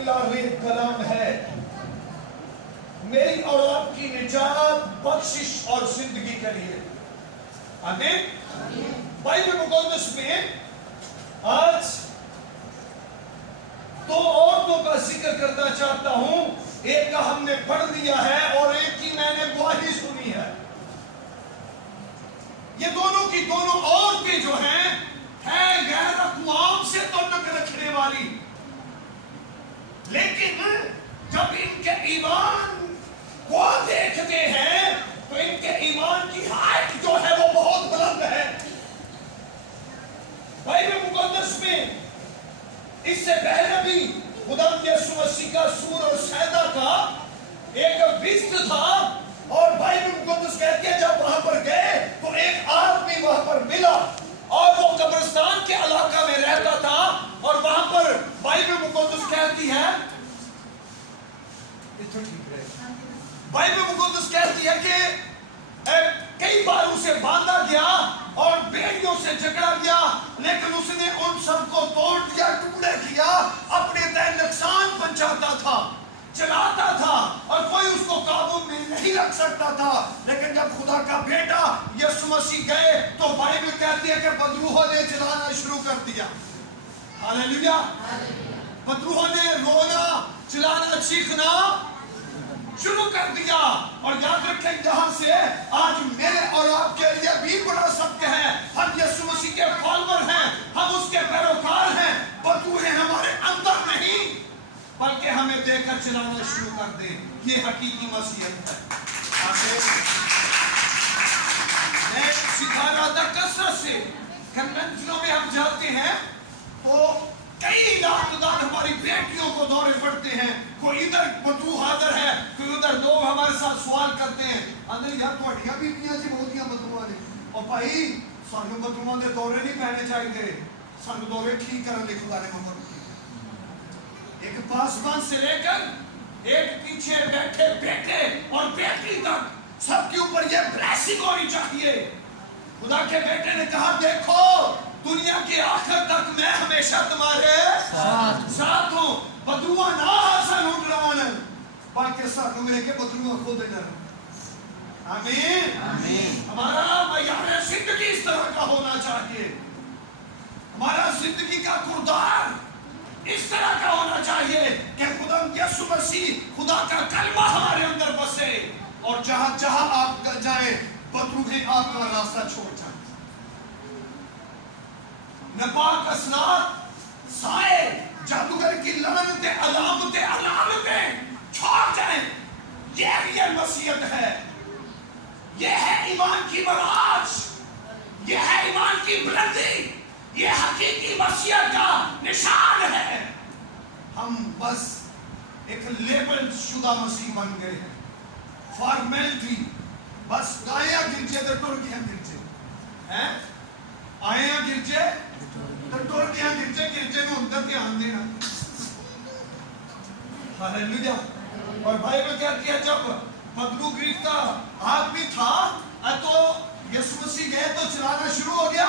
الہی کلام ہے میری اور آپ کی نجات، بخشش اور زندگی کے لیے. آمین. بائبل مقدس میں آج دو عورتوں کا ذکر کرنا چاہتا ہوں. ایک کا ہم نے پڑھ لیا ہے اور ایک کی میں نے گواہی سنی ہے. یہ دونوں کی دونوں عورتیں جو ہیں غیر اقوام سے تعلق رکھنے والی، لیکن جب ان کے ایمان کو دیکھتے ہیں تو ان کے ایمان کی ہائٹ جو ہے وہ بہت بلند ہے. بائبل مقدس میں اس سے پہلے بھی خدا یسوع مسیح کا سور اور سیدا کا ایک وسط تھا، اور بائبل مقدس کہتی ہے جب وہاں پر گئے تو ایک آدمی وہاں پر ملا اور وہ قبرستان کے علاقہ میں رہتا تھا، اور وہاں پر بائبل مقدس کہتی ہے بائبل مقدس کہتی ہے کہ کئی بار اسے باندھا گیا اور بیڑیوں سے جکڑا گیا، لیکن اس نے ان سب کو توڑ دیا، ٹکڑے کیا، اپنے تئیں نقصان پہنچاتا تھا، چلاتا تھا، اور کوئی اس کو قابو میں نہیں رکھ سکتا تھا. لیکن جب خدا کا بیٹا یسوع مسیح گئے تو بائبل کہتی ہے کہ بدروحوں نے جلانا شروع کر دیا. ہاللیلویا. بدروحوں نے رونا، چلانا، چیخنا شروع کر دیا. اور یاد رکھیں یہاں سے آج میرے اور آپ کے لیے بھی بڑا سبق ہے. ہم یسوع مسیح کے فالوور ہیں، ہم اس کے پیروکار ہیں. بدروحیں ہمارے اندر نہیں بلکہ ہمیں دیکھ کر چلانا شروع کر دیں. یہ حقیقی مسیحیت ہے. میں سکھا رہا تھا کثرت سے کنونشنوں میں ہم جاتے ہیں تو کئی لاکھ ہماری بیٹیوں کو دورے پڑتے ہیں. کوئی ادھر بدروح حاضر ہے، کوئی ادھر. لوگ ہمارے ساتھ سوال کرتے ہیں اندر یار تھوڑیاں بیٹیاں جی بہتیاں بدروح نے، اور بھائی سانو بدروحاں دے دورے نہیں پہنے چاہیے، سانو دورے ٹھیک کرنے خدا نے مگر ایک پاسبان سے لے کر ایک پیچھے بیٹھے بیٹے اور بیٹی تک سب کے اوپر یہ بلیسنگ ہونی چاہیے. خدا کے بیٹے نے کہا دیکھو دنیا کے آخر تک میں ہمیشہ تمہارے ساتھ ہوں. بدروہ نہ حاصل اٹھرانا بلکہ ساتھ ملے کے بدروہ خود ڈر. آمین. ہمارا معیار زندگی اس طرح کا ہونا چاہیے. ہمارا زندگی کا کردار اس طرح کا ہونا چاہیے کہ خدا یسوع مسیح خدا کا کلمہ ہمارے اندر بسے، اور جہاں جہاں آپ جائیں بدروہیں آپ کا راستہ چھوڑ جائیں. ناپاک اسناد، سائے، جادوگر کی لعنتیں، علامتیں چھوڑ جائیں. یہ مسیحیت ہے. یہ ہے ایمان کی معراج، یہ ہے ایمان کی بلندی، یہ حقیقی مسیحیت کا نشان ہے. ہم بس ایک لیبل شدہ مسیح بن گئے ہیں. فارمیلٹی، بس آیا گرجے تو ٹر گیا گرجے، آیا گرجے تو ٹر گیا گرجے. گرجے میں اندر دھیان دینا. ہاللیلویا. اور بائبل کہتی ہے جب بدرو گرفتہ آدمی تھا تو یسوع مسیح گئے تو چلانا شروع ہو گیا.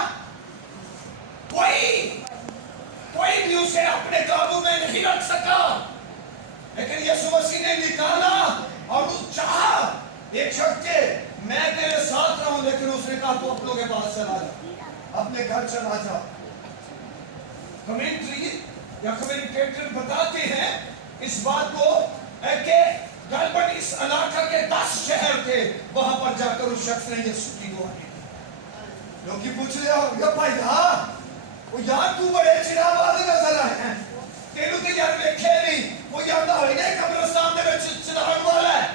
کوئی بھی اسے اپنے قابو میں نہیں رکھ سکا، لیکن یسوع مسیح نے نکالا اور اس چاہا ایک شخص کے میں تیرے ساتھ رہوں، لیکن اس نے کہا تو اپنوں کے پاس چلا جا، اپنے گھر چلا جا. کمنٹری یا کمنٹیٹر بتاتے ہیں اس بات کو کہ غالباً اس علاقہ کے 10 شہر تھے، وہاں پر جا کر اس شخص نے یسوع کی دعا کی. لوگ یہ پوچھ لیا یا بھائی وہ یار تو بڑے چراغ والے نظر آئے ہیں، تینوں تو یار ویکھے نہیں، وہ یاد آئے گا قبرستان دے وچ چراغ والا ہے،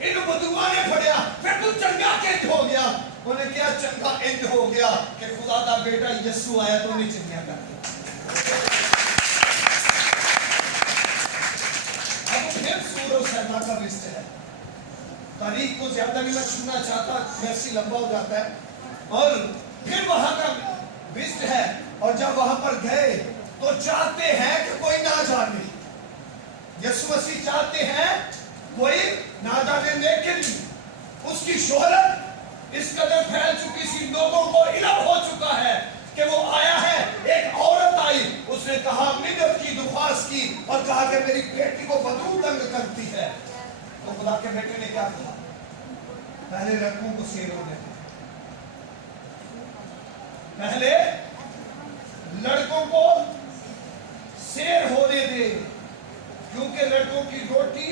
انہوں بدعا نے پڑھیا، پھر تو چنگا کینج ہو گیا. انہیں کیا چنگا انج ہو گیا کہ خدا دا بیٹا یسوع آیا تو انہیں چنگا کر دیا. اب پھر سور و سیدا کا لسٹ ہے. تاریخ کو زیادہ نہیں میں چھونا چاہتا، ویسی لمبا ہو جاتا ہے. اور پھر وہاں کا لسٹ ہے، اور جب وہاں پر گئے تو چاہتے ہیں کہ کوئی نہ جانے. یسوع مسیح چاہتے ہیں کوئی نہ جانے، لیکن اس کی شہرت اس قدر پھیل چکی سی، لوگوں کو علم ہو چکا ہے کہ وہ آیا ہے. ایک عورت آئی، اس نے کہا منت کی درخواست की और कहा कि मेरी बेटी को बदबू तंग करती है, तो खुदा के बेटे ने क्या कहा? पहले लड़कों को शेर होने दे, पहले लड़कों को शेर होने दे, क्योंकि लड़कों की रोटी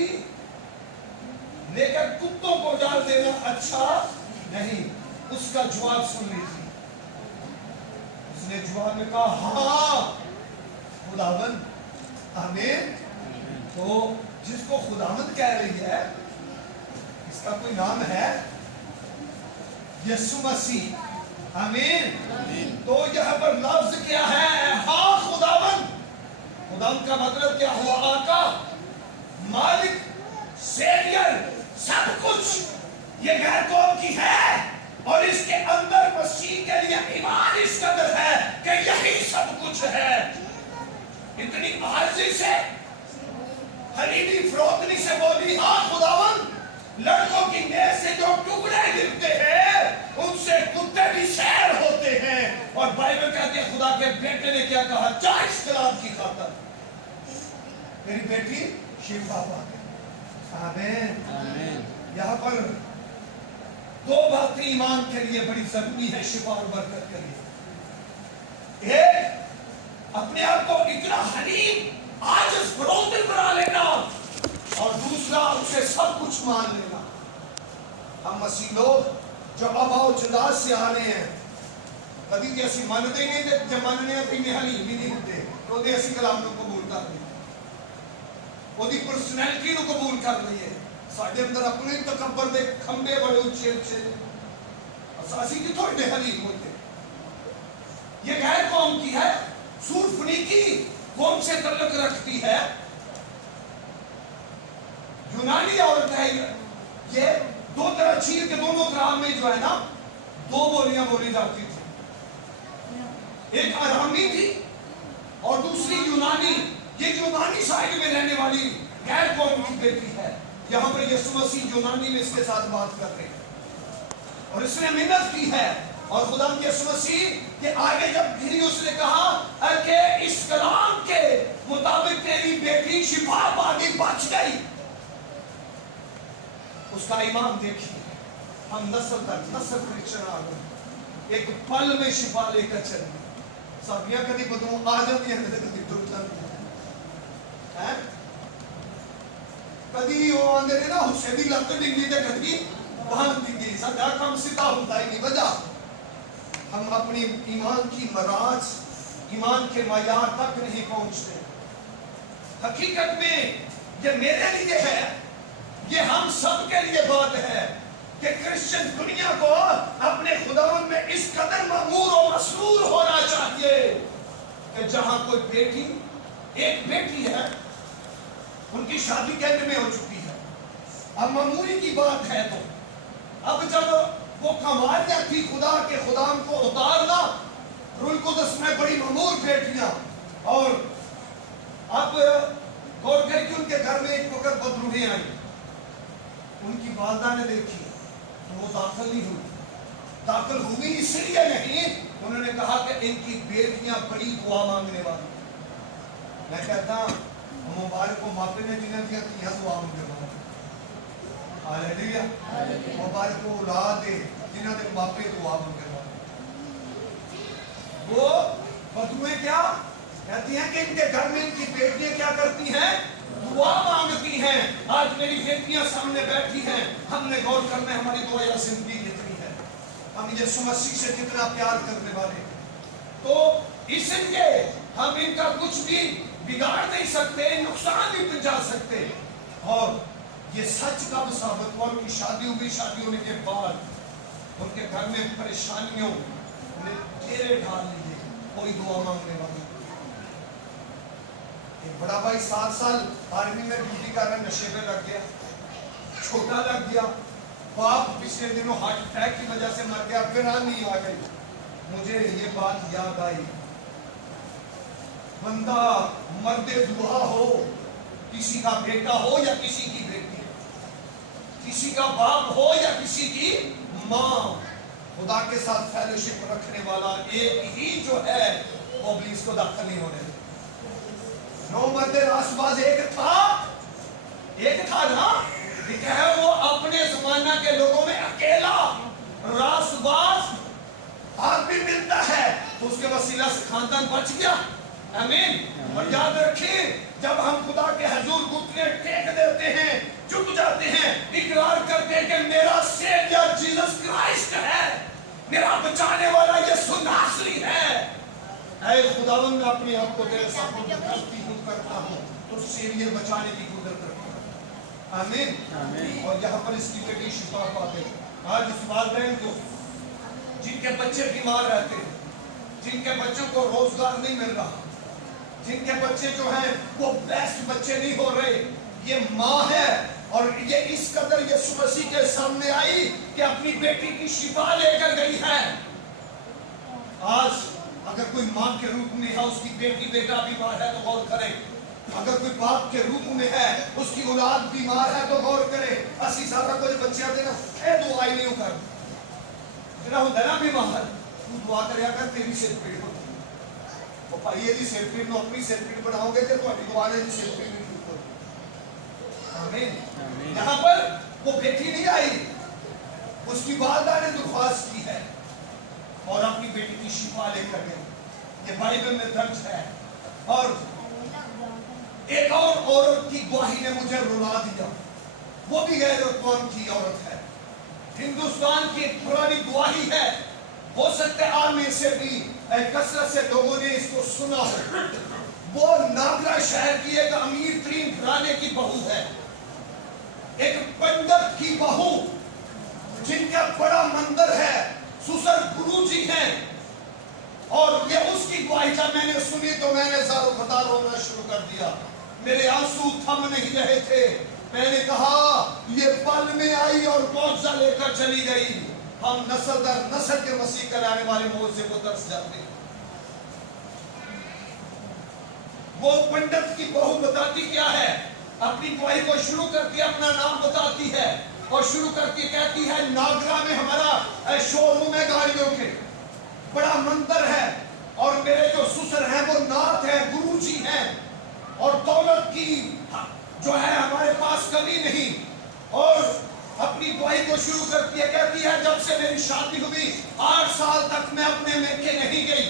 लेकर कुत्तों को डाल देना अच्छा नहीं। उसका जवाब सुन लीजिए। उसने जवाब में कहा हाँ खुदावंद, आमीन। तो जिसको खुदावंद कह रही है, इसका कोई नाम है यीशु मसीह, आमीन। तो यहां पर लफ्ज क्या है? हाँ खुदावंद। खुदावंद का मतलब क्या हुआ? आका, मालिक, सेवियर, सब कुछ ये गैर कौम की है, और इसके अंदर मसीह के लिए ईमान इस कदर है कि यही सब कुछ है। इतनी आर्जी से, हलीली फरोतनी से बोली हाँ खुदावन, लड़कों की मेज से जो टुकड़े गिरते हैं उनसे कुत्ते भी सैर होते हैं। और बाइबल कहती है खुदा के बेटे ने क्या कहा? जा इस कलाम की खातर मेरी बेटी शिफा पा गई। आमीन। यहाँ पर दो बातें ईमान के लिए बड़ी जरूरी है, शिफा और बरकत के लिए। एक, अपने आप को इतना हलीम आजिज़ फरोतन बना लेना, और दूसरा उसे सब कुछ मान लेना। हम मसीह लोग जो अभाव जुदा से आ रहे हैं, कभी जैसी मानते नहीं थे, जब मानने अपनी हलीम भी नहीं होते तो ऐसी कलाम को कबूल कर ली, ਉਹਦੀ ਪਰਸਨੈਲਿਟੀ ਨੂੰ ਕਬੂਲ ਕਰ ਲਈਏ। ਸਾਡੇ ਅੰਦਰ ਆਪਣੇ ਤਕੱਬਰ ਦੇ ਖੰਭੇ ਬੜੇ ਉੱਚੇ ਉੱਚੇ, ਅਸੀਂ ਕਿੱਥੋਂ ਏਡੇ ਹਲੀਮ ਹੋਤੇ? ये गैर कौम की है, सूरफनीकी कौम से तल्लुक रखती है, यूनानी औरत है। ये दो तरह चीर के दोनों तरह में जो है ना, दो बोलियां बोली जाती थी। एक अरामी थी और दूसरी यूनानी। ये यूनानी साइड में रहने वाली गैर कौम की बेटी है। यहाँ पर यीशु मसीह यूनानी में इसके साथ बात कर रहे हैं, और इसने मेहनत की है। और खुदा यीशु मसीह के आगे जब फिर उसने कहा कि इस कलाम के मुताबिक तेरी बेटी शिफा पानी बच गई, उसका ईमान देखिए। हम नस्ल दर नस्ल क्रिश्चियन आ गए, एक पल में शिफा लेकर चले। सबियां कभी बदू आ जाती है, कभी डूब जाती है। कभी वो आंदे ने ना हुस्से दी लत डिंगी ते कभी बांध डिंगी, साडा काम सीधा होता ही नहीं। वजह हम अपनी ईमान की मराज, ईमान के मयार तक नहीं पहुंचते। हकीकत में ये मेरे लिए है, ये हम सब के लिए बात है कि क्रिश्चियन दुनिया को अपने खुदावन में इस कदर ममूर और मसरूर होना चाहिए कि जहां कोई बेटी, एक बेटी है, उनकी शादी कैद में हो चुकी है, अब ममूरी की बात है, तो अब जब वो कमालियां थी खुदा के खुदाम को उतारना, रुल कुदस में बड़ी ममूर बेटियां, और अब गौर करें कि उनके घर में एक वक्त बदरूहें आई। उनकी वालदा ने देखी तो वो दाखिल नहीं हुई। दाखिल हुई इसलिए नहीं, उन्होंने कहा कि इनकी बेटियां बड़ी दुआ मांगने वाली। मैं कहता मुबारक को मापे ने जिन्हें दिया कि यह दुआ मांगने वाला, हालेलुया। मुबारक को औलाद दे जिन्हें दे मापे दुआ मांगने वाले। वो बदुएं क्या कहती हैं कि इनके घर में इनकी बेटियां क्या करती हैं? दुआ मांगती हैं। आज मेरी बेटियां सामने बैठी हैं, हमने गौर करना है हमारी दुआ या जिंदगी कितनी है, हम यीशु मसीह से कितना प्यार करने वाले। तो इसलिए हम इनका कुछ भी बिगाड़ नहीं सकते, नुकसान नहीं पहुंचा सकते। और ये सच कब साबित हुआ? उनकी शादी हुई, शादी होने के बाद उनके घर में परेशानियों ने घेरे ढाल लिए, कोई दुआ मांगने वाला। एक बड़ा भाई 7 साल आर्मी में ड्यूटी कर रहा, नशे में लग गया, छोटा लग गया। बाप पिछले दिनों हार्ट अटैक की वजह से मर गया, फिर नहीं आ गई। मुझे ये बात याद आई, बंदा मर्दे दुआ हो, किसी का बेटा हो या किसी की बेटी, किसी का बाप हो या किसी की माँ, खुदा के साथ फेलोशिप रखने वाला एक ही जो है वो इब्लीस को दाखिल नहीं होने देता। 9 मर्द रासबाज एक था ना, ठीक है, वो अपने जमाना के लोगों में अकेला रासबाज आदमी मिलता है, तो उसके वसीला से खानदान बच गया। आमीन। और याद रखिए, जब हम खुदा के हजूर घुटने टेक देते हैं, झुक जाते हैं, इकरार करते हैं कि मेरा सेवियर जीसस क्राइस्ट है, मेरा बचाने वाला यीशु नासरी है, ऐ खुदावन मैं अपने आप को तेरे सामने प्रस्तुत करता हूँ, तो सेवियर बचाने की कुदरत रखता है। आमीन। और यहाँ पर इसकी बेटी शिफा पाते हैं। आज उस वालिदैन को जिनके बच्चे बीमार रहते हैं, जिनके बच्चों को रोजगार नहीं मिल रहा, जिनके बच्चे जो हैं वो बेस्ट बच्चे नहीं हो रहे, ये माँ है और ये इस कदर यीशु मसीह के सामने आई कि अपनी बेटी की शिफा लेकर गई है। आज अगर कोई माँ के रूप में है, उसकी बेटी बेटा बीमार है तो गौर करें। अगर कोई बाप के रूप में है, उसकी औलाद बीमार है तो गौर करें। असी सारा कोई बच्चे आते ना, ए दुआई नहीं कर ਜਿਹੜਾ ਹੁੰਦਾ ਨਾ ਬਿਮਾਰ, ਤੂੰ ਦੁਆ ਕਰਿਆ ਕਰ ਤੇਰੀ ਸਿਰ ਪੀੜ ਹੋਣੀ। ਉਹ ਭਾਈ ਇਹਦੀ ਸਿਰ ਪੀੜ ਨੂੰ ਆਪਣੀ ਸਿਰ ਪੀੜ ਬਣਾਓਗੇ ਤੇ ਤੁਹਾਡੀ ਦੁਆ ਨਾਲ ਇਹਦੀ ਸਿਰ ਪੀੜ ਨਹੀਂ ਠੀਕ ਹੋਣੀ। आमीन। यहाँ पर वो बेटी नहीं आई, उसकी वालिदा ने दरख्वास्त की है और अपनी बेटी की शिफा लेकर गई। ये बाइबल में दर्ज है। और एक और औरत की गवाही ने मुझे रुला दिया, वो भी गैर कौम की औरत है, हिंदुस्तान की पुरानी गवाही है। हो सकता है आप में से भी कसरत से लोगों ने इसको सुना हो। वो नागरा शहर की एक अमीर तरीन घराने की बहू है, एक पंडित की बहू, जिनका बड़ा मंदिर है, सुसर गुरुजी हैं। और ये उसकी गवाही जब मैंने सुनी तो मैंने ज़ारो खता रोना शुरू कर दिया। मेरे आंसू थम नहीं रहे थे। मैंने कहा ये पल में आई और मुआवजा लेकर चली गई। हम नस्ल दर नस्ल के मसीह कराने वाले मुआवजे को तरस जाते हैं। वो पंडित की बहू बताती क्या है, अपनी गवाही को शुरू करती है, अपना नाम बताती है और शुरू करके कहती है नागरा में हमारा शोरूम है गाड़ियों के, बड़ा मंदिर है और मेरे जो ससुर हैं वो नाथ है, गुरुजी हैं और दौलत की जो है हमारे पास कमी नहीं। और अपनी गवाही को शुरू करती है, कहती है जब से मेरी शादी हुई 8 साल तक मैं अपने मेके नहीं गई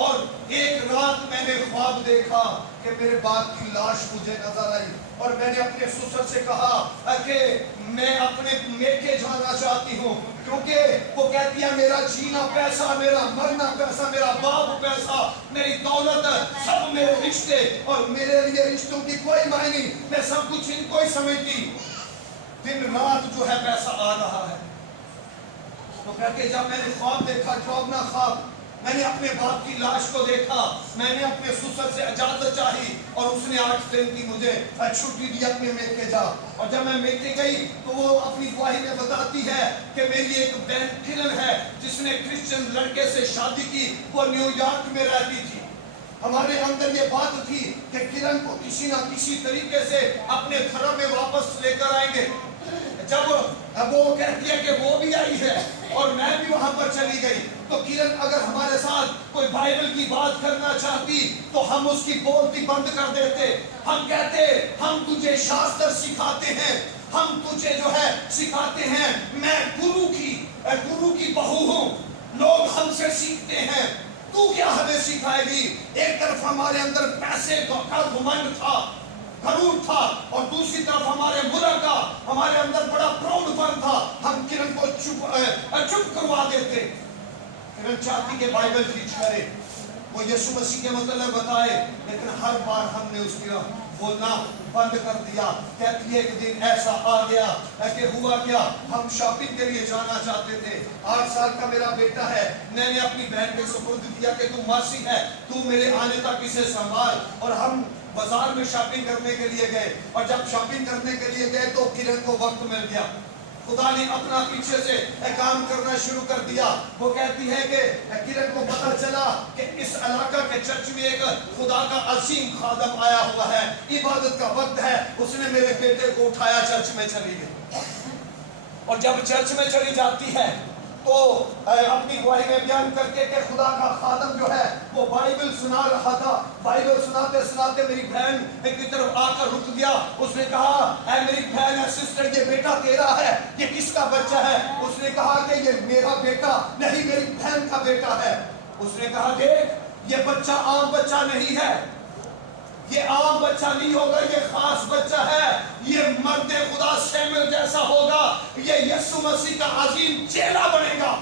और एक रात मैंने ख्वाब देखा कि मेरे बाप की लाश मुझे नजर आई और मैंने अपने ससुर से कहा कि मैं अपने मेके जाना चाहती हूँ, क्योंकि वो कहती है मेरा जीना पैसा, मेरा मरना पैसा, मेरा बाप पैसा, मेरी दौलत, सब मेरे रिश्ते और मेरे लिए रिश्तों की कोई मायने नहीं, मैं सब कुछ इनको ही समझती। दिन रात जो है पैसा आ रहा है। तो कहते जब मैंने ख्वाब देखा, ख्वाब ना ख्वाब, मैंने अपने बाप की लाश को देखा, मैंने अपने ससुर से इजाजत चाही और उसने 8 दिन की मुझे छुट्टी दी अपने मेके जा। और जब मैं मेके गई तो वो अपनी गवाही में बताती है कि मेरी एक बहन किरण है जिसने क्रिश्चियन लड़के से शादी की, वो न्यूयॉर्क में रहती थी। हमारे अंदर ये बात थी कि किरण को किसी ना किसी तरीके से अपने धर्म में वापस लेकर आएंगे। जब वो कहती है कि वो भी आई है और मैं भी वहां पर चली गई, तो किरण अगर हमारे साथ कोई बाइबल की बात करना चाहती तो हम उसकी बोलती बंद कर देते। हम कहते हम तुझे शास्त्र सिखाते हैं, हम तुझे जो है सिखाते हैं, मैं गुरु की बहू हूँ, लोग हमसे सीखते हैं, तू क्या हमें सिखाएगी। एक तरफ हमारे अंदर पैसे का घमंड था, गरूर था और दूसरी तरफ हमारे मुल्क का हमारे अंदर बड़ा प्राउडपन था। हम किरण को चुप करवा देते। किरण चाहती कि बाइबल टीच करे, वो यीशु मसीह के मतलब बताए, लेकिन हर बार हमने उसकी बोलना बंद कर दिया। कहती है एक दिन ऐसा आ गया कि हुआ क्या, हम शॉपिंग के लिए जाना चाहते थे, 8 साल का मेरा बेटा है, मैंने अपनी बहन के सुपुर्द किया कि तू मासी है, तू मेरे आने तक इसे संभाल। और हम बाजार में शॉपिंग करने के लिए गए और जब शॉपिंग करने के लिए गए तो किरण को वक्त मिल गया। खुदा ने अपना पीछे से काम करना शुरू कर दिया। वो कहती है कि किरण को पता चला कि इस इलाका के चर्च में एक खुदा का अजीम खादम आया हुआ है, इबादत का वक्त है। उसने मेरे बेटे को उठाया, चर्च में चली गई और जब चर्च में चली जाती है تو اپنی گواہی میں بیان کر کے کہ خدا کا خادم جو ہے وہ بائبل سنا رہا تھا. بائبل سناتے سناتے میری بہن کی طرف آ کر رک گیا. اس نے کہا اے میری بہن اے سسٹر یہ بیٹا تیرا ہے, یہ کس کا بچہ ہے؟ اس نے کہا کہ یہ میرا بیٹا نہیں, میری بہن کا بیٹا ہے. اس نے کہا دیکھ یہ بچہ عام بچہ نہیں ہے, یہ عام بچہ نہیں ہوگا, یہ خاص بچہ ہے, یہ مرد خدا سیمل جیسا ہوگا, یہ یسوع مسیح کا عظیم چیلا بنے گا.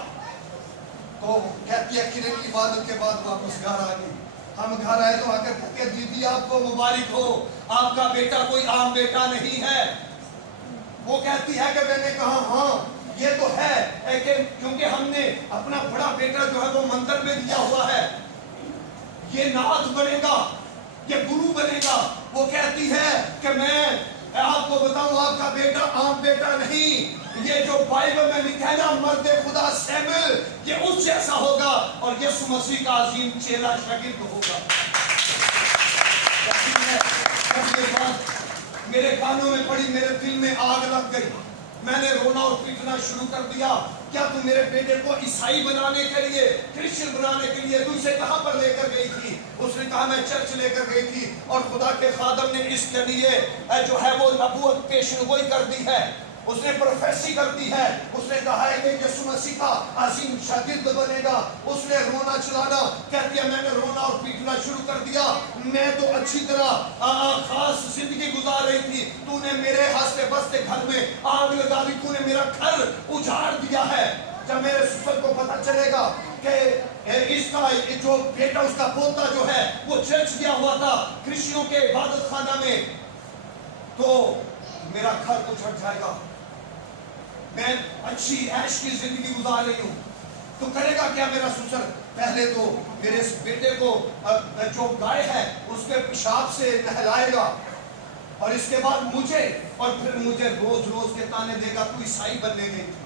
تو کہتی ہے کرن کی عبادت کے بعد واپس گھر آ گئی. ہم گھر آئے تو آ کر کہتے ہیں دیدی آپ کو مبارک ہو, آپ کا بیٹا کوئی عام بیٹا نہیں ہے. وہ کہتی ہے کہ میں نے کہا ہاں یہ تو ہے کہ کیونکہ ہم نے اپنا بڑا بیٹا جو ہے وہ مندر میں دیا ہوا ہے, یہ نعت بنے گا, یہ گرو بنے گا. وہ کہتی ہے کہ میں آپ کو بتاؤں آپ کا بیٹا عام بیٹا نہیں, یہ جو بائبل میں لکھا ہے نا مرد خدا سیمل, یہ اس جیسا ہوگا اور یسوع مسیح کا عظیم چیلا شاگرد ہوگا. یہ بات میرے کانوں میں پڑی, میرے دل میں آگ لگ گئی. میں نے رونا اور پیٹنا شروع کر دیا. کیا تم میرے بیٹے کو عیسائی بنانے کے لیے, کرسچن بنانے کے لیے تم اسے کہاں پر لے کر گئی تھی؟ اس نے کہا میں چرچ لے کر گئی تھی اور خدا کے خادم نے اس کے لیے جو ہے وہ نبوت پیشن گوئی کر دی ہے, اس نے پروفیسی کر دی ہے. اس نے کہا ہے کہ یسوع مسیح کا عظیم شاگرد بنے گا. اس نے رونا چلانا, کہتی ہے میں نے رونا اور پیٹنا شروع کر دیا. میں تو اچھی طرح خاص زندگی گزار رہی تھی, تو نے میرے ہنستے بستے گھر میں آگ لگا دی, تو نے میرا گھر اجاڑ دیا ہے. جب میرے سسر کو پتہ چلے گا کہ اس کا جو بیٹا, اس کا پوتا جو ہے وہ چرچ گیا ہوا تھا کرسچنوں کے عبادت خانہ میں, تو میرا گھر تو چھٹ جائے گا. میں اچھی عیش کی زندگی گزار رہی ہوں, تو کرے گا کیا میرا سسر؟ پہلے تو میرے اس بیٹے کو جو گائے ہے اس کے پیشاب سے نہلائے گا, اور اس کے بعد مجھے, اور پھر مجھے روز روز کے تانے دے گا تو عیسائی بننے گئی تھی,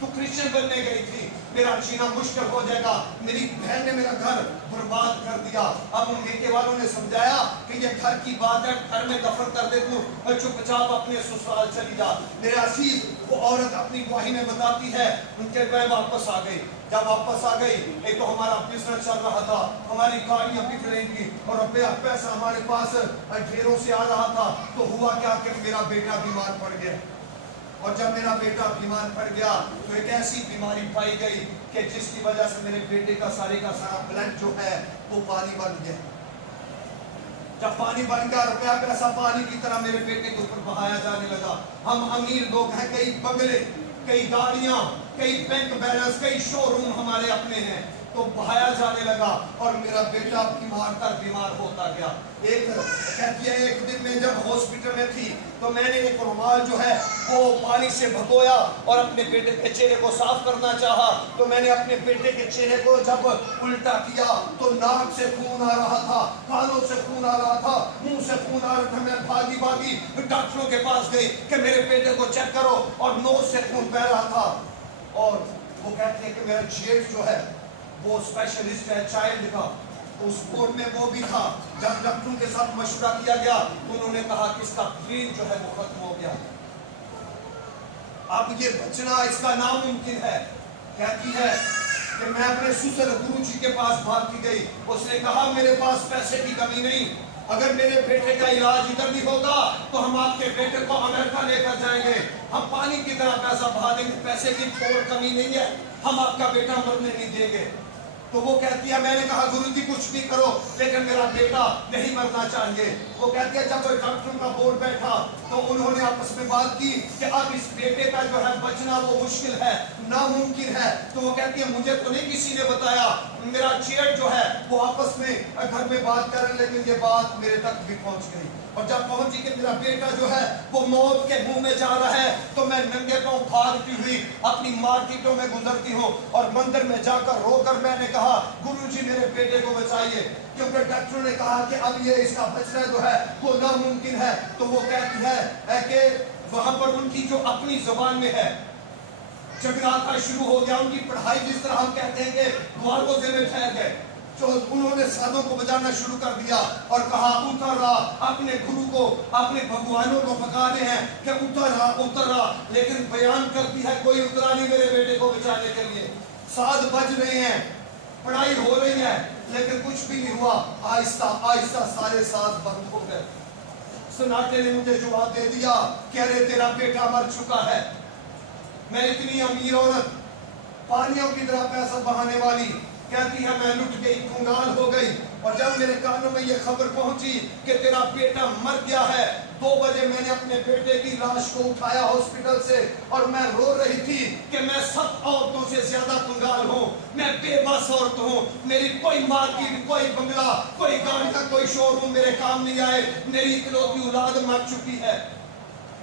تو کرسچن بننے گئی تھی, میرا جینا مشکل ہو جائے گا. میری بہن نے میرا گھر برباد کر دیا. اب ان بیٹے والوں نے سمجھایا کہ یہ گھر کی بات ہے, گھر میں دفن کر دے تو, چپ چاپ اپنے سسرال چلی جا. میرے عزیز وہ عورت اپنی گواہی میں بتاتی ہے ان کے میں واپس آ گئی. جب واپس آ گئی, ایک تو ہمارا بزنس چل رہا تھا, ہماری گاڑیاں بک رہی تھی اور پیسہ ہمارے پاس ڈھیروں سے آ رہا تھا. تو ہوا کیا کہ میرا بیٹا بیمار پڑ گیا, اور جب میرا بیٹا بیمار پڑ گیا تو ایک ایسی بیماری پائی گئی کہ جس کی وجہ سے میرے بیٹے کا سارا بلڈ جو ہے وہ پانی بن گیا. جب پانی بن گیا, روپیہ پیسہ پانی کی طرح میرے بیٹے کے اوپر بہایا جانے لگا. ہم امیر لوگ ہیں, کئی بنگلے, کئی گاڑیاں, کئی بینک بیلنس, کئی شو روم ہمارے اپنے ہیں, تو بہایا جانے لگا اور میرا بیٹا بیمار ہوتا گیا. ایک کہتی ہے ایک دن میں جب ہاسپٹل میں تھی تو میں نے ایک رومال جو ہے وہ پانی سے بھگویا اور اپنے بیٹے کے چہرے کو صاف کرنا چاہا. تو میں نے اپنے بیٹے کے چہرے کو جب الٹا کیا تو ناک سے خون آ رہا تھا, کانوں سے خون آ رہا تھا, منہ سے خون آ رہا تھا. میں بھاگی ڈاکٹروں کے پاس گئی کہ میرے بیٹے کو چیک کرو, اور نوز سے خون بہ رہا تھا. اور وہ کہتے ہیں کہ میرا جیٹ جو ہے وہ اسپیشلسٹ ہے چائلڈ کا, اس بورڈ میں وہ بھی تھا. جب ڈاکٹروں کے ساتھ مشورہ کیا گیا تو انہوں نے کہا کہ اس کا برین جو ہے وہ ختم ہو گیا, اب یہ بچنا اس کا ناممکن ہے. کہتی ہے کہ میں اپنے سسر گرو جی کے پاس بھاگتی گئی. اس نے کہا میرے پاس پیسے کی کمی نہیں, اگر میرے بیٹے کا علاج ادھر نہیں ہوگا تو ہم آپ کے بیٹے کو امریکہ لے کر جائیں گے, ہم پانی کی طرح پیسہ بہا دیں گے, پیسے کی کوئی کمی نہیں ہے, ہم آپ کا بیٹا مرنے نہیں دیں گے. تو وہ کہتی ہے میں نے کہا گرو جی کچھ بھی کرو لیکن میرا بیٹا نہیں مرنا چاہیے. وہ کہتی ہے جب ڈاکٹروں کا بورڈ بیٹھا تو انہوں نے آپس میں بات کی کہ اب اس بیٹے کا جو ہے بچنا وہ مشکل ہے, ناممکن ہے. تو وہ کہتی ہے مجھے تو نہیں کسی نے بتایا, میرا چیٹ جو ہے وہ آپس میں گھر میں بات کریں, لیکن یہ بات میرے تک بھی پہنچ گئی. اور جب پہنچی کہ میرا بیٹا جو ہے وہ موت کے منہ میں جا رہا ہے تو میں ننگے پاؤں بھاگتی ہوئی اپنی مارکیٹوں میں گزرتی ہوں, اور مندر میں جا کر رو کر میں نے کہا گرو جی میرے بیٹے کو بچائیے, کیونکہ ڈاکٹروں نے کہا کہ اب یہ اس کا بچنا جو ہے وہ ناممکن ہے. تو وہ کہتی ہے کہ وہاں پر ان کی جو اپنی زبان میں ہے جگراتا شروع ہو گیا. ان کی پڑھائی جس طرح ہم کہتے ہیں کہ دروازے میں ٹھہر گئے, जो उन्होंने साधों को बजाना शुरू कर दिया और कहा उतर रहा, अपने गुरु को अपने भगवानों को पकाने हैं कि उतर रहा, लेकिन बयान करती है कोई उतरा नहीं मेरे बेटे को बचाने के लिए। साध बज रहे हैं, पढ़ाई हो रही है, लेकिन कुछ भी नहीं हुआ। आहिस्ता आहिस्ता सारे साध बंद हो गए। सन्नाटे ने मुझे जवाब दे दिया कि अरे तेरा बेटा मर चुका है। मैं इतनी अमीर औरत, पानियों की तरह पैसा बहाने वाली, कहती है मैं लुट गई, कंगाल हो गई। और जब मेरे कानों में ये खबर पहुंची कि तेरा बेटा मर गया है, 2 बजे मैंने अपने बेटे की लाश को उठाया हॉस्पिटल से और मैं रो रही थी कि मैं सब औरतों से ज्यादा कंगाल हूँ, मैं बेबस औरत हूँ, मेरी कोई मार्केट, कोई बंगला, कोई गाड़ियां, कोई शोरूम मेरे काम नहीं आए, मेरी इकलौती औलाद मर चुकी है।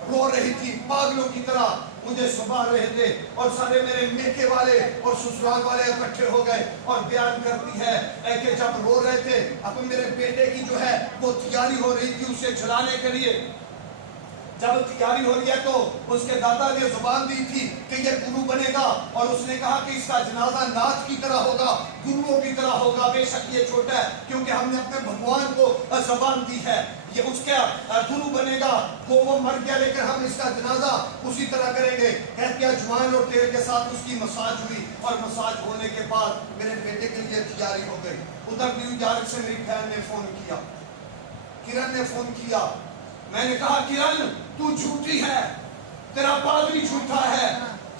रो रही थी पागलों की तरह, मुझे सुबह रहे थे और सारे मेरे मेके वाले और ससुराल वाले इकट्ठे हो गए और बयान करती है कि जब रो रहे थे, अब मेरे बेटे की जो है वो तैयारी हो रही थी उसे जलाने के लिए। जब तैयारी हो रही है तो उसके दादा ने जुबान दी थी कि ये गुरु बनेगा और उसने कहा कि इसका जनाजा नाथ की तरह होगा, गुरुओं की तरह होगा। बेशक ये छोटा है क्योंकि हमने अपने भगवान को जुबान दी है, ये उसका गुरु बनेगा। वो मर गया लेकिन हम इसका जनाजा उसी तरह करेंगे। कहती है अजवाइन और तेल के साथ उसकी मसाज हुई और मसाज होने के बाद मेरे बेटे के लिए तैयारी हो गई। उधर न्यूयॉर्क से मेरी बहन ने फोन किया, किरण ने फोन किया। मैंने कहा किरण तू झूठी है, तेरा पादरी झूठा है,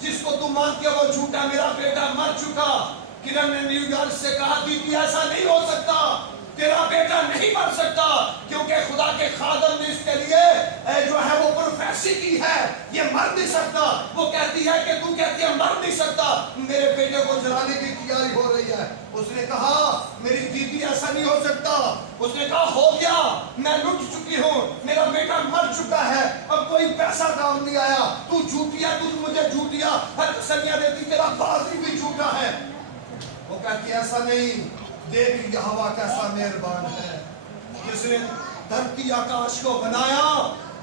जिसको तू मानती है वो झूठा, मेरा बेटा मर चुका। किरण ने न्यूयॉर्क से कहा दीदी ऐसा नहीं हो सकता, तेरा बेटा नहीं मर सकता, क्योंकि खुदा के खादम ने इसके लिए जो है वो प्रोफेसी की है, ये मर नहीं सकता। वो कहती है कि तू कहती है मर नहीं सकता, मेरे बेटे को जलाने की तैयारी हो रही है। उसने कहा मेरी दीदी ऐसा नहीं हो सकता। उसने कहा हो गया, मैं लुट चुकी हूँ, मेरा बेटा मर चुका है, अब कोई पैसा काम नहीं आया, तू झूठिया, तू मुझे झूठिया हर तसल्लियां देती, तेरा पादरी भी झूठा है। वो कहती ऐसा नहीं, देख यहोवा कैसा मेहरबान है, जिसने धरती आकाश को बनाया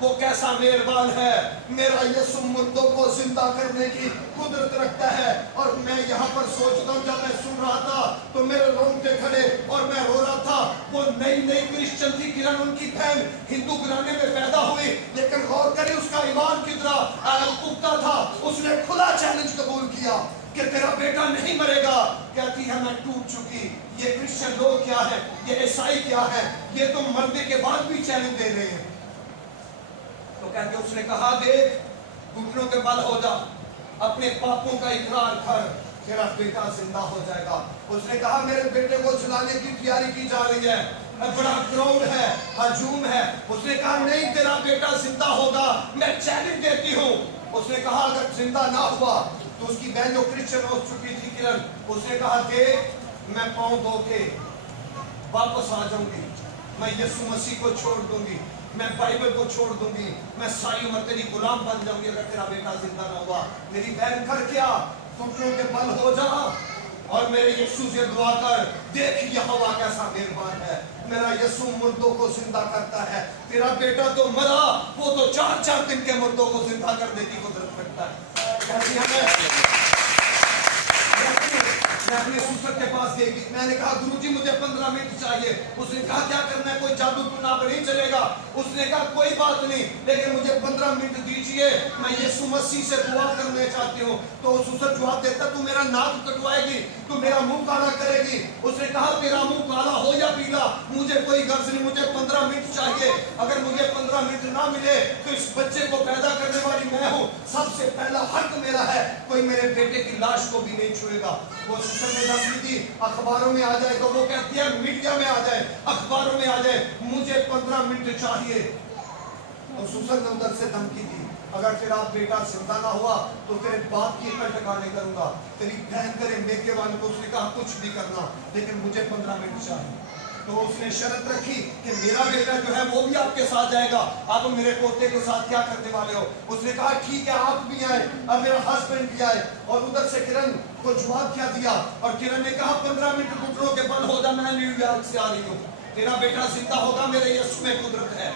वो कैसा मेहरबान है। मेरा यीशु मुर्दों को जिंदा करने की कुदरत रखता है। और मैं यहाँ पर सोचता हूँ, जब मैं सुन रहा था तो मेरे रोंगटे खड़े और मैं रो रहा था। वो नई क्रिश्चियन थी किरण, उनकी बहन हिंदू घराने में पैदा हुई, लेकिन गौर करें उसका ईमान कितना पुख्ता था। उसने खुला चैलेंज कबूल किया कि तेरा बेटा नहीं मरेगा। कहती है मैं टूट चुकी, ये क्रिश्चियन लोग क्या है, ये ईसाई क्या है, ये तो मरने के बाद भी चैलेंज दे रहे हैं। तो कहते उसने कहा देख घुटनों के बल हो जा, अपने पापों का इकरार कर, तेरा बेटा जिंदा हो जाएगा। उसने कहा मेरे बेटे को जलाने की तैयारी की जा रही है, बड़ा क्राउड है, हजूम है। उसने कहा नहीं तेरा बेटा जिंदा होगा, मैं चैलेंज देती हूँ। उसने कहा अगर जिंदा ना हुआ तो उसकी बहन जो क्रिश्चियन हो चुकी थी किरण, उसने कहा देख मैं पाँव धो के वापस आ जाऊंगी, मैं यीशु मसीह को छोड़ दूंगी, मैं बाइबल को छोड़ दूंगी, मैं सारी उम्र तेरी गुलाम बन जाऊंगी अगर तेरा बेटा जिंदा ना हुआ। मेरी बहन कर क्या, घुटनों के बल हो जा और मेरे यीशु से दुआ कर, देख यहोवा कैसा मेहरबान है, मेरा यीशु मुर्दों को जिंदा करता है। तेरा बेटा तो मरा, वो तो 4-4 दिन के मुर्दों को जिंदा कर देती कुदरत रखता है। मैं अपने सुसर के पास गई, मैंने कहा गुरुजी मुझे 15 मिनट चाहिए। उसने कहा क्या करना है, कोई जादू टूना पर नहीं चलेगा। उसने कहा कोई बात नहीं, लेकिन मुझे 15 मिनट दीजिए, मैं यीशु मसीह से दुआ करने चाहती हूँ। तो सुसर जवाब देता तू मेरा नाक कटवाएगी, तू मेरा मुंह काला करेगी। उसने कहा तेरा मुंह काला हो या पीला मुझे कोई गर्ज नहीं, मुझे 15 मिनट चाहिए। अगर मुझे 15 मिनट ना मिले तो इस बच्चे को पैदा करने वाली मैं हूँ, सबसे पहला हक मेरा है, कोई मेरे बेटे की लाश को भी नहीं छुएगा। वो सुसर ने धमकी दी अखबारों में आ जाए, तो वो कहती है मीडिया में आ जाए, अखबारों में आ जाए, मुझे 15 मिनट चाहिए। और सुसर ने उधर से धमकी दी अगर तेरा बेटा जिंदा ना हुआ तो तेरे बाप की अकल ठिकाने करूंगा, तेरी बहन तेरे मेके वाले को। उसने कहा कुछ भी करना, लेकिन मुझे 15 मिनट चाहिए। तो उसने शर्त रखी कि मेरा बेटा जो है वो भी आपके साथ जाएगा, आप मेरे पोते के साथ क्या करने वाले हो। उसने कहा ठीक है आप भी आए, अब मेरा हस्बैंड भी आए। और उधर से किरण को जवाब क्या दिया, और किरण ने कहा 15 मिनट घुटनों के बल हो जा, मैं न्यूयॉर्क से आ रही हूँ, तेरा बेटा जिंदा होगा, मेरे यीशु में कुदरत है।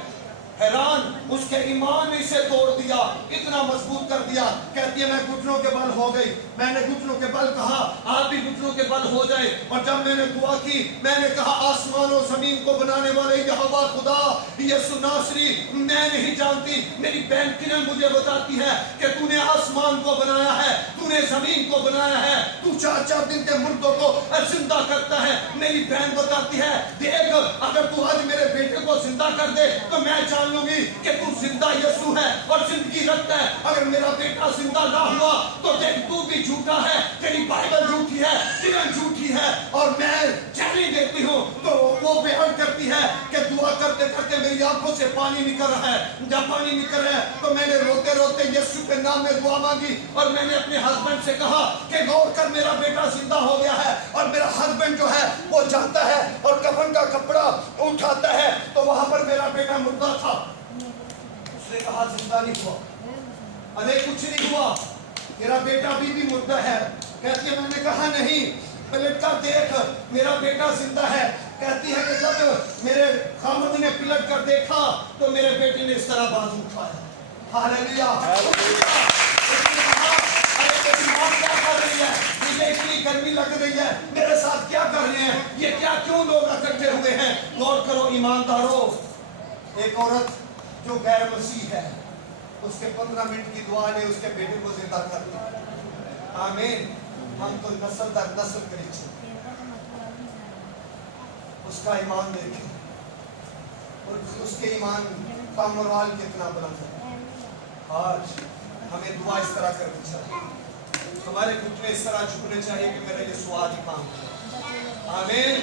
हैरान, उसके ईमान ने इसे तोड़ दिया, इतना मजबूत कर दिया। कहती है मैं घुटनों के बल हो गई। मैंने घुटनों के बल कहा, आप भी घुटनों के बल हो जाए। और जब मैंने दुआ की, मैंने कहा आसमान और जमीन को बनाने वाले यहोवा खुदा यीशु नासरी, मैं नहीं जानती, मेरी बहन किरण मुझे बताती है कि तूने आसमान को बनाया है, तूने जमीन को बनाया है, तू 4-4 दिन के मुर्दों को जिंदा करता है। मेरी बहन बताती है, देख अगर तू आज मेरे बेटे को जिंदा कर दे तो मैं जान लूंगी कि तू जिंदा यीशु है और जिंदगी रखता है। अगर मेरा बेटा जिंदा ना हुआ तो देख तू भी झूठा है, तेरी बाइबल झूठी है, किरण झूठी है। और मैं चैलेंज देती हूँ तो वो बयान करती है कि दुआ करते करते मेरी आंखों से पानी निकल रहा है। जब पानी निकल रहा है तो मैंने रोते रोते यीशु के नाम में दुआ मांगी और मैंने अपने हस्बैंड से कहा कि गौर कर, मेरा बेटा जिंदा हो गया है। और मेरा हस्बैंड जो है वो जाता है और कफन का कपड़ा उठाता है तो वहां पर मेरा बेटा मुर्दा था। उसने कहा जिंदा नहीं हुआ, अरे कुछ नहीं हुआ, मेरा बेटा अभी भी मुर्दा है। कहती है मैंने कहा नहीं, पलट कर देख, मेरा बेटा जिंदा है। कहती है कि जब मेरे खामद ने पलट कर देखा तो मेरे बेटे ने इस तरह बाजू उठाया। हालेलुया। उसने कहा अरे तेरी मां क्या कर रही है, मुझे इतनी गर्मी लग रही है, मेरे साथ क्या कर रहे हैं, ये क्या क्यों लोग इकट्ठे हुए हैं। गौर करो ईमानदारों, एक औरत जो गैर मसीह है, उसके 15 मिनट की दुआ ने उसके बेटे को जिंदा कर दिया। आमीन। हम तो नस्ल दर नस्ल करें, उसका ईमान देखें और उसके ईमान का मोराल कितना बुलंद है। आज हमें दुआ इस तरह करनी चाहिए, हमारे घुटने इस तरह झुकने चाहिए कि मेरा ये स्वाद ही काम करे। आमीन।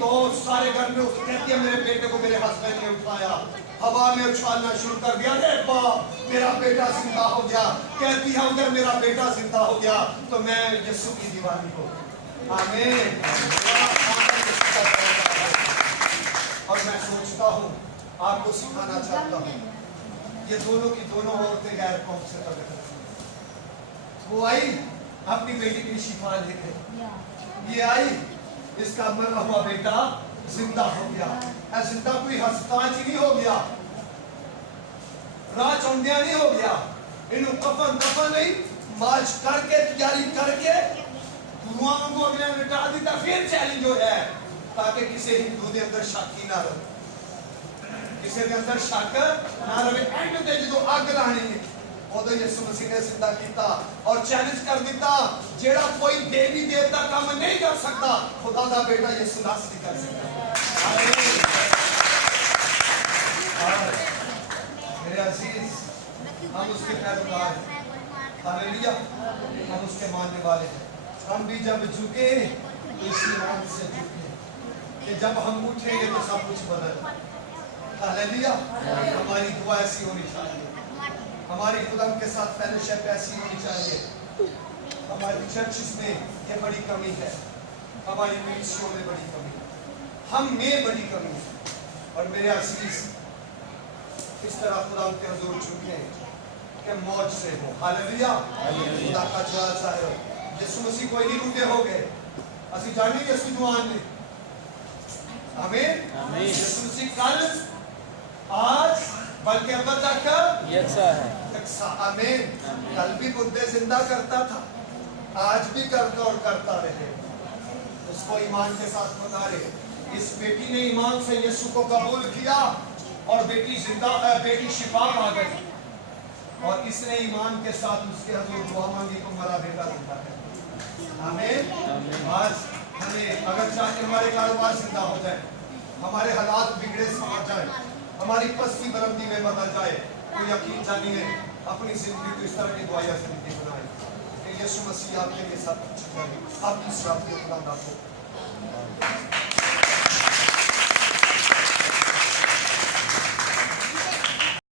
तो सारे घर में कहती है मेरे बेटे को मेरे हस्बैंड ने उठाया, हवा में उछालना शुरू कर दिया, अरे बाप मेरा बेटा जिंदा हो गया। कहती है अगर मेरा बेटा जिंदा हो गया तो मैं यीशु की दीवानी हो गई। आमीन। और मैं सोचता हूँ, आपको सिखाना चाहता हूँ, ये दोनों की दोनों औरतें गैर कौम से तब वो आई अपनी बेटी की शिफा लेके, ये आई इसका मरा हुआ बेटा जिंदा हो गया। जिंदा कोई हस्पताल नहीं हो गया, राज चौंधिया नहीं हो गया, इन्हों कफन कफन नहीं मार्च करके तैयारी करके धुआं को अगले मिटा दिया। फिर चैलेंज हो है ताकि किसी हिंदू के अंदर शक ही ना रहे, किसी के अंदर शक ना रहे। एंड ते जो अग लानी है उदो यीशु मसीह ने जिंदा किया और चैलेंज कर दिता, जेड़ा कोई देवी देवता काम नहीं कर सकता, खुदा दा बेटा यीशु नासरी कर सकता। मेरे अजीज, हम उसके पैरोकार हैं, हालेलुया, हम उसके मानने वाले हैं। हम भी जब झुके तो इसी ईमान से झुके कि जब हम उठेंगे तो सब कुछ बदल। हालेलुया। हमारी दुआ ऐसी होनी चाहिए, हमारी खुदा के साथ फेलोशिप ऐसी होनी चाहिए। हमारी चर्चिस में ये बड़ी कमी है, हमारी मिशनों में बड़ी कमी, हम में बड़ी कमी है। और मेरे अजीज, इस तरह खुदा के हुजूर झुके कि मौज से हो। हालेलुया। खुदा का जलाल चाहे यीशु मसीह कोई नहीं रूठे हो गए, असि जानी यीशु जुआन ने। आमीन। यीशु मसीह कल आज बल्कि अब तक यकसा है। आमीन। कल भी मुर्दे जिंदा करता था, आज भी करता और करता रहे। उसको ईमान के साथ पुकारे। इस बेटी ने ईमान से यीशु को कबूल किया और बेटी जिंदा, बेटी शिफा पा गई। और इसने ईमान के साथ उसके हुजूर दुआ मांगी तो हमारा बेटा जिंदा है। आमीन। आज हमें अगर चाहे हमारे कारोबार जिंदा हो जाए, हमारे हालात बिगड़े समझ जाए, हमारी पस्ती बुलंदी में बदल जाए, तो यकीन जानिए अपनी जिंदगी को इस तरह की दुआया जिंदगी बनाए कि यीशु मसीह आपके लिए सब कुछ करे। आपकी सलामती खुदा आपको